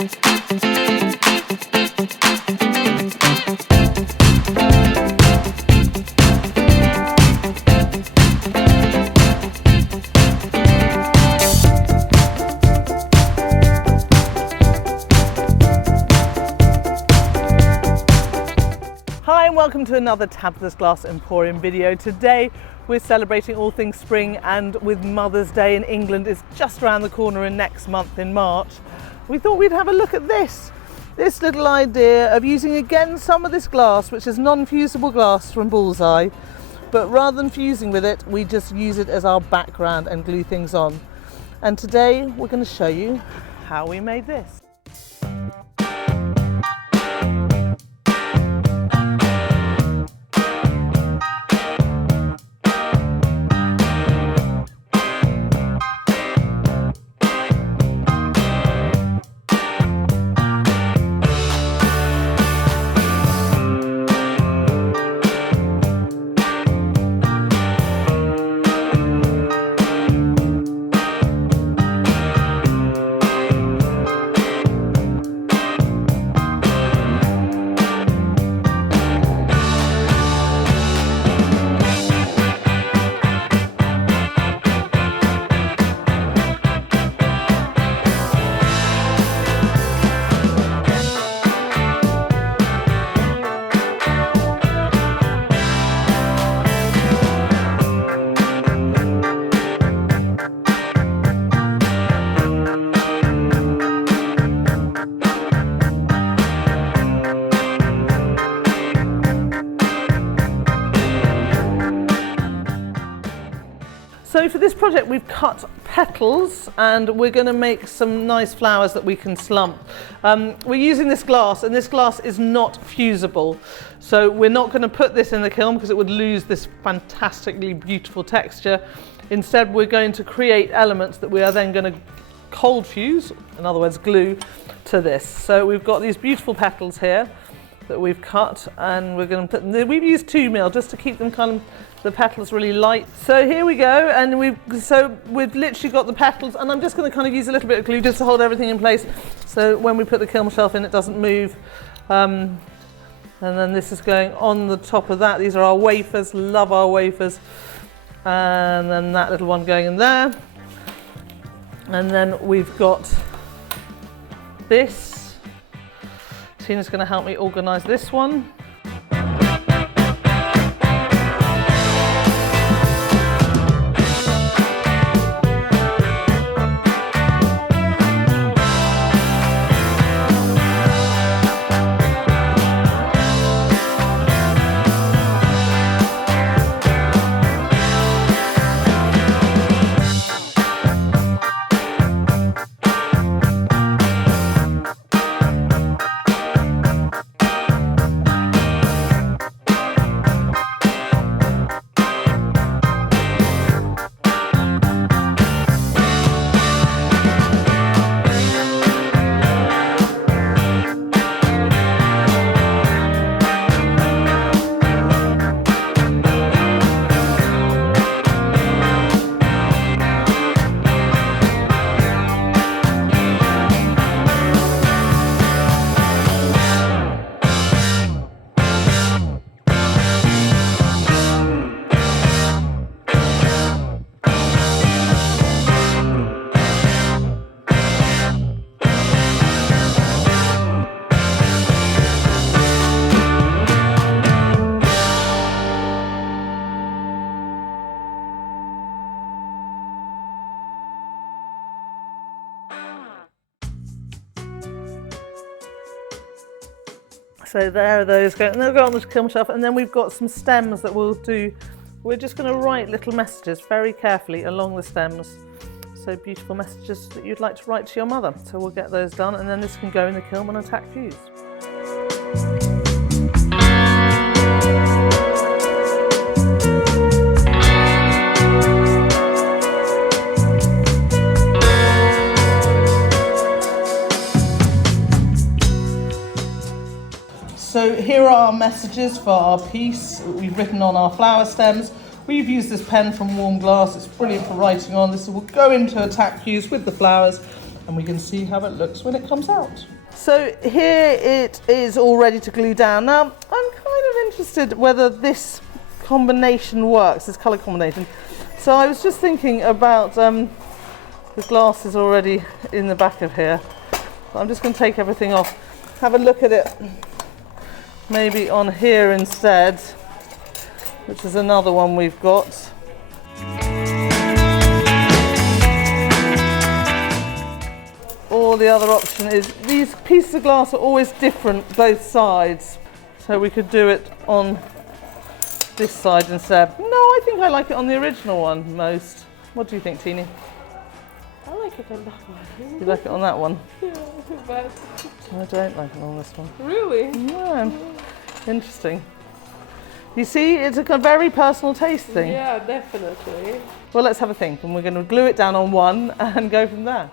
Hi and welcome to another Tabitha's Glass Emporium video. Today we're celebrating all things spring, and with Mother's Day in England is just around the corner and next month in March, we thought we'd have a look at this little idea of using again some of this glass, which is non-fusible glass from Bullseye, but rather than fusing with it, we just use it as our background and glue things on. And today we're going to show you how we made this. So for this project we've cut petals and we're going to make some nice flowers that we can slump. We're using this glass, and this glass is not fusible. So we're not going to put this in the kiln because it would lose this fantastically beautiful texture. Instead we're going to create elements that we are then going to cold fuse, in other words glue, to this. So we've got these beautiful petals here that we've cut, and we're going to put them, we've used 2mm just to keep them kind of the petals really light. So here we go, and we've literally got the petals, and I'm just going to kind of use a little bit of glue just to hold everything in place so when we put the kiln shelf in it doesn't move. And then this is going on the top of that. These are our wafers, love our wafers. And then that little one going in there. And then we've got this. Tina's going to help me organise this one. So there are those going, and they'll go on the kiln shelf, and then we've got some stems that we'll do. We're just going to write little messages very carefully along the stems. So beautiful messages that you'd like to write to your mother. So we'll get those done, and then this can go in the kiln and attack fuse. So here are our messages for our piece that we've written on our flower stems. We've used this pen from Warm Glass, it's brilliant for writing on. This will go into attack fuse with the flowers, and we can see how it looks when it comes out. So here it is all ready to glue down. Now, I'm kind of interested whether this combination works, this colour combination. So I was just thinking about, the glass is already in the back of here. I'm just going to take everything off, have a look at it, maybe on here instead, which is another one we've got. Or the other option is, these pieces of glass are always different both sides, so we could do it on this side instead. No, I think I like it on the original one most. What do you think, Teeny? I like it on that one. You like it on that one? Yeah, but I don't like it on this one. really? No. Interesting. You see, it's a very personal taste thing. Yeah, definitely. Well, let's have a think, and we're going to glue it down on one and go from there.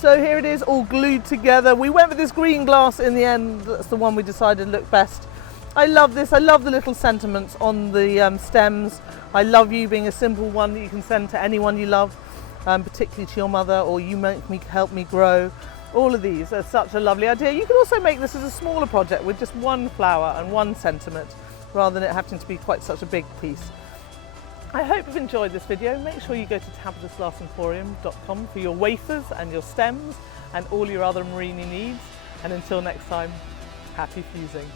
So here it is, all glued together. We went with this green glass in the end. That's the one we decided looked best. I love this. I love the little sentiments on the stems. I love you being a simple one that you can send to anyone you love, particularly to your mother, or you make me help me grow. All of these are such a lovely idea. You can also make this as a smaller project with just one flower and one sentiment, rather than it having to be quite such a big piece. I hope you've enjoyed this video. Make sure you go to tabitha's.com for your wafers and your stems and all your other marine needs. And until next time, happy fusing.